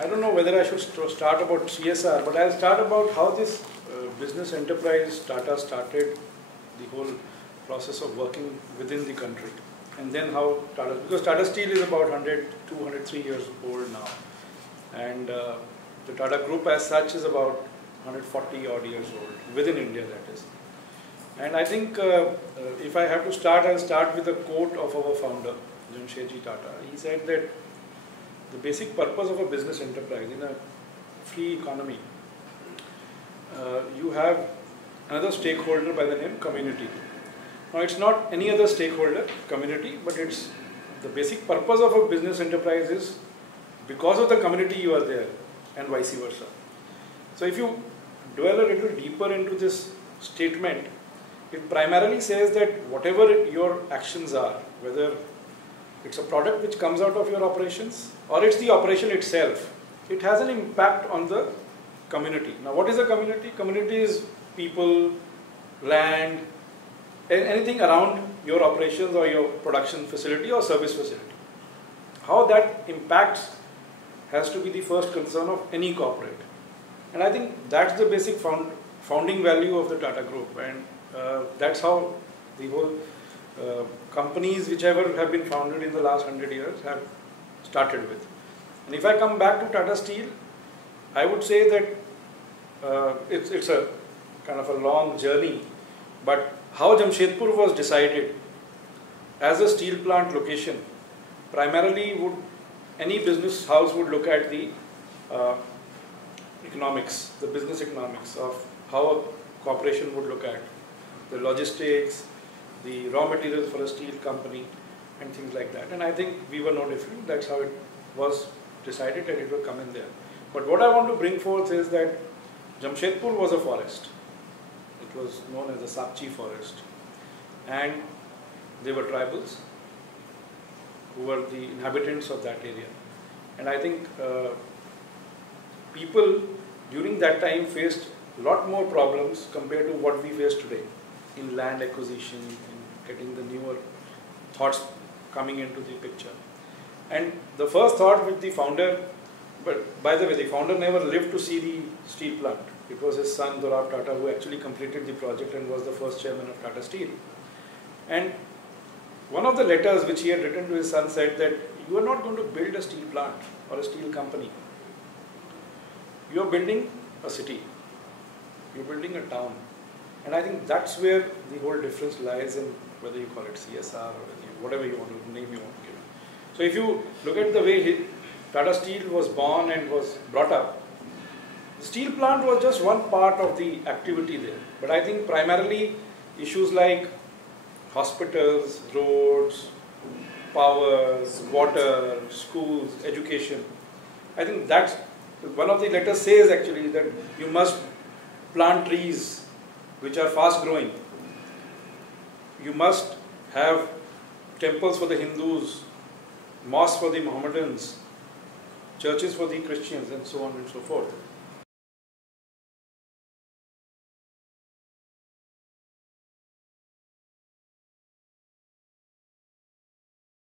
I don't know whether I should start about CSR, but I'll start about how this business enterprise Tata started the whole process of working within the country. And then how Tata, because Tata Steel is about 100, 200, 3 years old now. And the Tata Group as such is about 140 odd years old, within India that is. And I think if I have to start, I'll start with a quote of our founder, Jamshedji Tata. He said that the basic purpose of a business enterprise in a free economy, you have another stakeholder by the name community. Now it's not any other stakeholder, community, but it's the basic purpose of a business enterprise is because of the community you are there and vice versa. So if you dwell a little deeper into this statement, it primarily says that whatever your actions are, whether it's a product which comes out of your operations or it's the operation itself, it has an impact on the community. Now what is a community? Community is people, land, anything around your operations or your production facility or service facility. How that impacts has to be the first concern of any corporate. And I think that's the basic founding value of the Tata Group, and that's how the whole companies whichever have been founded in the last 100 years have started with. And if I come back to Tata Steel, I would say that it's a kind of a long journey, but how Jamshedpur was decided as a steel plant location, primarily any business house would look at the economics, the business economics of how a corporation would look at the logistics, the raw materials for a steel company and things like that. And I think we were no different. That's how it was decided and it will come in there. But what I want to bring forth is that Jamshedpur was a forest. It was known as the Sapchi forest. And they were tribals who were the inhabitants of that area. And I think people during that time faced a lot more problems compared to what we face today in land acquisition, in getting the newer thoughts coming into the picture. And the first thought with the founder, but by the way, the founder never lived to see the steel plant. It was his son Dorab Tata who actually completed the project and was the first chairman of Tata Steel. And one of the letters which he had written to his son said that you are not going to build a steel plant or a steel company. You are building a city. You are building a town. And I think that's where the whole difference lies in whether you call it CSR or whatever you want to name you want to give it. So if you look at the way Tata Steel was born and was brought up, the steel plant was just one part of the activity there. But I think primarily issues like hospitals, roads, powers, water, schools, education. I think that's one of the letters says actually that you must plant trees which are fast growing. You must have temples for the Hindus, mosques for the Mohammedans, churches for the Christians, and so on and so forth.